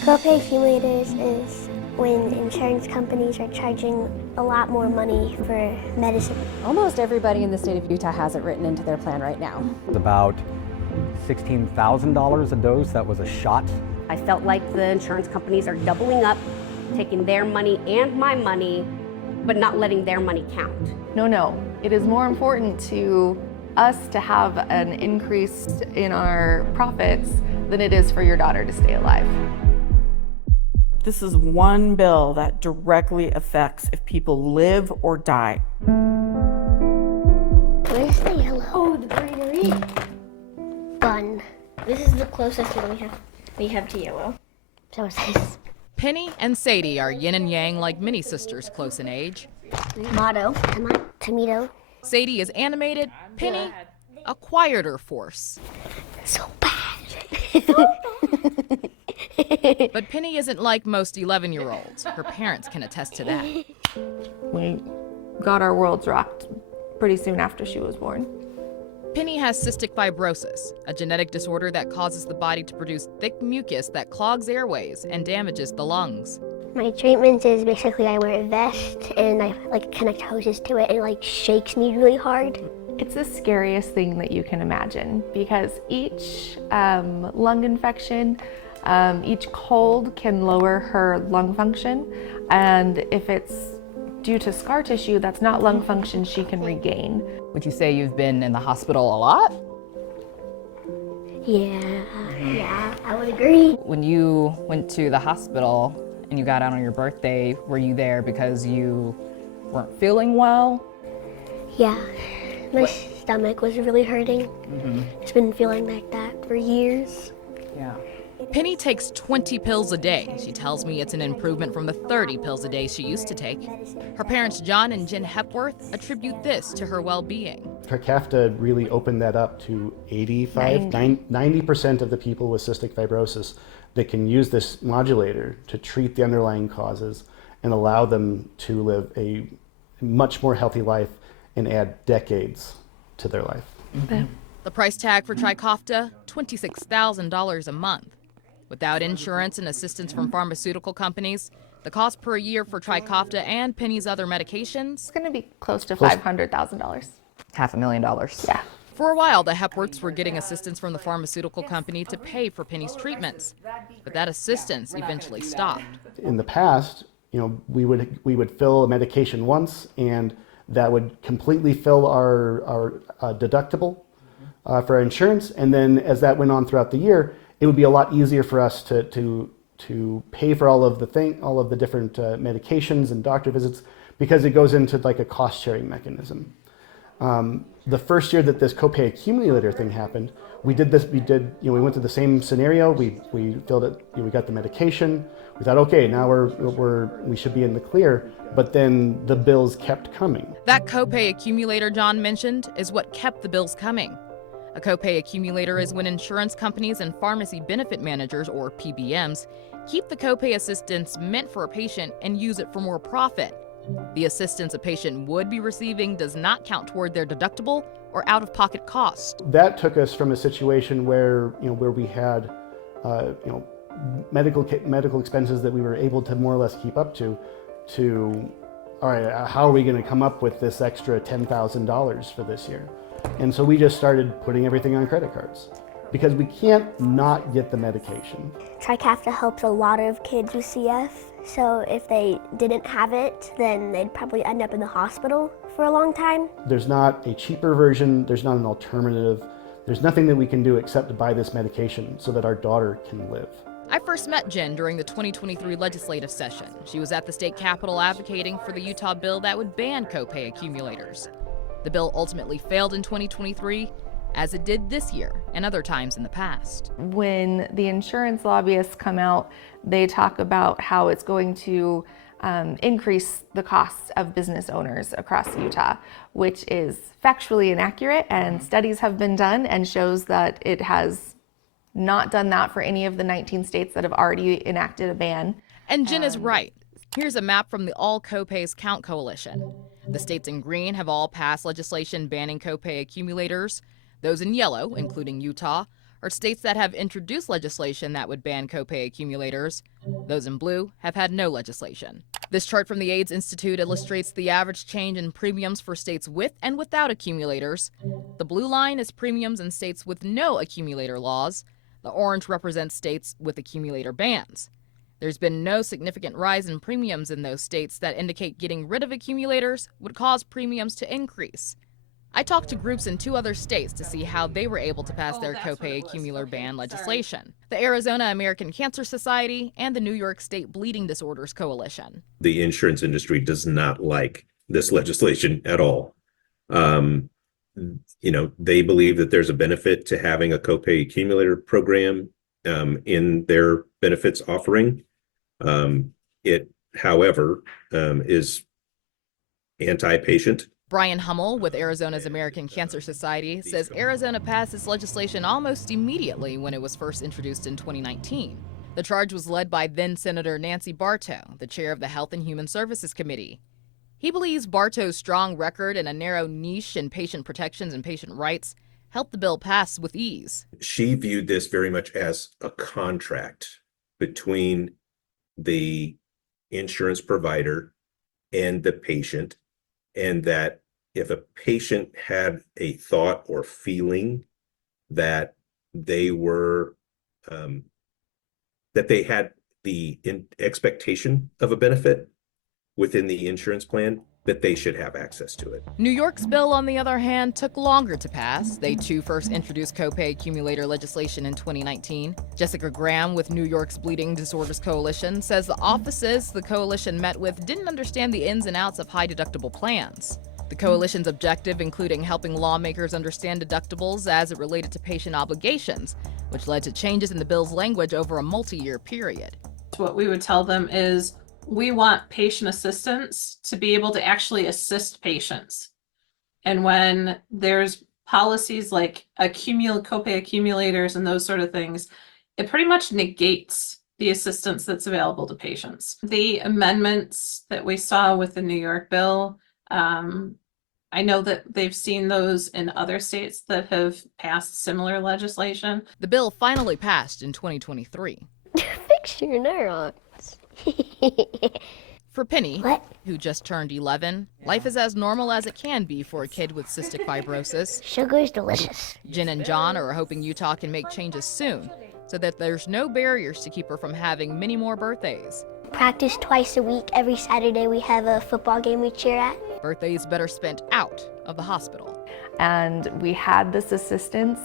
Copay accumulators is when insurance companies are charging a lot more money for medicine. Almost everybody in the state of Utah has it written into their plan right now. It's about $16,000 a dose. That was a shot. I felt like the insurance companies are doubling up, taking their money and my money, but not letting their money count. No. It is more important to us to have an increase in our profits than it is for your daughter to stay alive. This is one bill that directly affects if people live or die. Where's the yellow? Oh, the greenery. Bun. This is the closest one we have to yellow. So is this. Penny and Sadie are yin and yang like mini sisters close in age. Motto. Tomato. Sadie is animated, Penny a quieter force. So bad. But Penny isn't like most 11-year-olds. Her parents can attest to that. We got our worlds rocked pretty soon after she was born. Penny has cystic fibrosis, a genetic disorder that causes the body to produce thick mucus that clogs airways and damages the lungs. My treatment is basically I wear a vest and I connect hoses to it and it shakes me really hard. It's the scariest thing that you can imagine because each lung infection, each cold can lower her lung function, and if it's due to scar tissue, that's not lung function she can regain. Would you say you've been in the hospital a lot? Yeah, I would agree. When you went to the hospital and you got out on your birthday, were you there because you weren't feeling well? Yeah, my stomach was really hurting. It's been feeling like that for years. Yeah. Penny takes 20 pills a day. She tells me it's an improvement from the 30 pills a day she used to take. Her parents, John and Jen Hepworth, attribute this to her well-being. Trikafta really opened that up to 90% of the people with cystic fibrosis that can use this modulator to treat the underlying causes and allow them to live a much more healthy life and add decades to their life. The price tag for Trikafta, $26,000 a month. Without insurance and assistance from pharmaceutical companies, the cost per year for Trikafta and Penny's other medications, It's going to be close to $500,000. $500,000. Yeah. For a while, the Hepworths were getting assistance from the pharmaceutical company to pay for Penny's treatments, but that assistance eventually stopped. In the past, we would fill a medication once, and that would completely fill our deductible for our insurance. And then as that went on throughout the year, it would be a lot easier for us to pay for all of the different medications and doctor visits because it goes into like a cost sharing mechanism. The first year that this copay accumulator thing happened, we went to the same scenario. We filled it. We got the medication. We thought, okay, now we should be in the clear. But then the bills kept coming. That copay accumulator John mentioned is what kept the bills coming. A copay accumulator is when insurance companies and pharmacy benefit managers, or PBMs, keep the copay assistance meant for a patient and use it for more profit. The assistance a patient would be receiving does not count toward their deductible or out-of-pocket cost. That took us from a situation where we had medical expenses that we were able to more or less keep up to all right, how are we going to come up with this extra $10,000 for this year? And so we just started putting everything on credit cards because we can't not get the medication. Trikafta helps a lot of kids with CF, so if they didn't have it, then they'd probably end up in the hospital for a long time. There's not a cheaper version, there's not an alternative, there's nothing that we can do except to buy this medication so that our daughter can live. I first met Jen during the 2023 legislative session. She was at the state capitol advocating for the Utah bill that would ban copay accumulators. The bill ultimately failed in 2023, as it did this year and other times in the past. When the insurance lobbyists come out, they talk about how it's going to increase the costs of business owners across Utah, which is factually inaccurate, and studies have been done and shows that it has not done that for any of the 19 states that have already enacted a ban. And Jen is right. Here's a map from the All Copays Count Coalition. The states in green have all passed legislation banning copay accumulators. Those in yellow, including Utah, are states that have introduced legislation that would ban copay accumulators. Those in blue have had no legislation. This chart from the AIDS Institute illustrates the average change in premiums for states with and without accumulators. The blue line is premiums in states with no accumulator laws. The orange represents states with accumulator bans. There's been no significant rise in premiums in those states that indicate getting rid of accumulators would cause premiums to increase. I talked to groups in 2 other states to see how they were able to pass their copay accumulator ban legislation: the Arizona American Cancer Society and the New York State Bleeding Disorders Coalition. The insurance industry does not like this legislation at all. They believe that there's a benefit to having a copay accumulator program in their benefits offering. It, however, is anti-patient. Brian Hummel with Arizona's American Cancer Society says Arizona passed this legislation almost immediately when it was first introduced in 2019. The charge was led by then-Senator Nancy Bartow, the chair of the Health and Human Services Committee. He believes Bartow's strong record and a narrow niche in patient protections and patient rights helped the bill pass with ease. She viewed this very much as a contract between the insurance provider and the patient, and that if a patient had a thought or feeling that they were that they had the expectation of a benefit within the insurance plan, that they should have access to it. New York's bill, on the other hand, took longer to pass. They too first introduced copay accumulator legislation in 2019. Jessica Graham with New York's Bleeding Disorders Coalition says the offices the coalition met with didn't understand the ins and outs of high deductible plans. The coalition's objective including helping lawmakers understand deductibles as it related to patient obligations, which led to changes in the bill's language over a multi-year period. What we would tell them is, we want patient assistance to be able to actually assist patients. And when there's policies like copay accumulators and those sort of things, it pretty much negates the assistance that's available to patients. The amendments that we saw with the New York bill, I know that they've seen those in other states that have passed similar legislation. The bill finally passed in 2023. Fix your neurons. For Penny, who just turned 11, life is as normal as it can be for a kid with cystic fibrosis. Sugar is delicious. Jen and John are hoping Utah can make changes soon so that there's no barriers to keep her from having many more birthdays. Practice twice a week. Every Saturday we have a football game we cheer at. Birthdays better spent out of the hospital. And we had this assistance,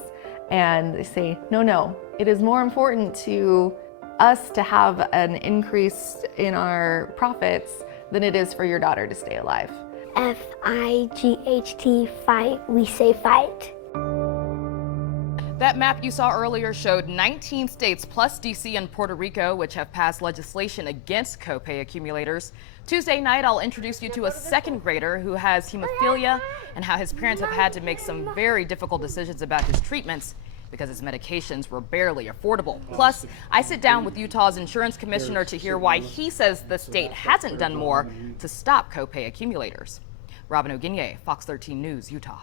and they say, no, it is more important to us to have an increase in our profits than it is for your daughter to stay alive. FIGHT, fight. We say fight. That map you saw earlier showed 19 states plus DC and Puerto Rico which have passed legislation against copay accumulators. Tuesday night, I'll introduce you to a second grader who has hemophilia and how his parents have had to make some very difficult decisions about his treatments because his medications were barely affordable. Plus, I sit down with Utah's insurance commissioner to hear why he says the state hasn't done more to stop copay accumulators. Robin Oginye, Fox 13 News, Utah.